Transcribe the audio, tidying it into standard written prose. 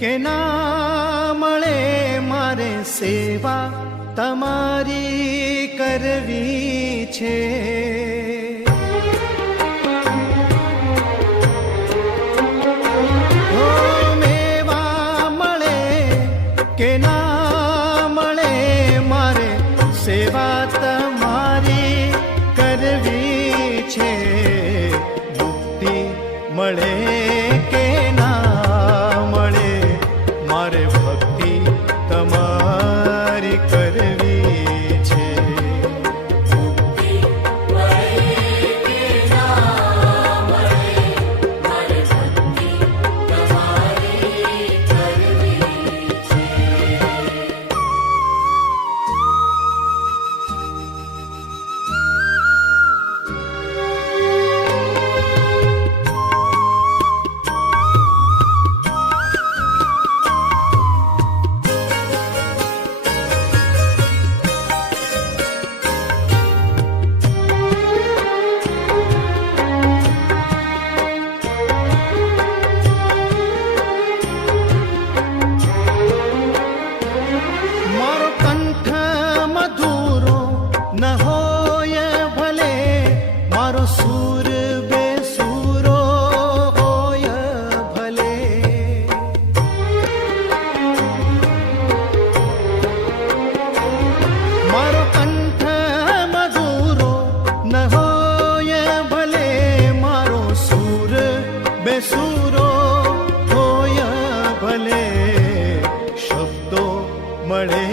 કે ના મળે મારે સેવા તમારી કરવી છે. ઓ મેવા મળે કે ના મળે મારે સેવા તમારી કરવી છે. મુક્તિ મળે કે ના મળે મારે ભક્તિ તમારી કરવી છે. સૂર બેસૂરો હોય ભલે, મારો કંઠ મધુરો ન હોય ભલે, મારો સૂર બેસૂરો હોય ભલે, શબ્દો મળે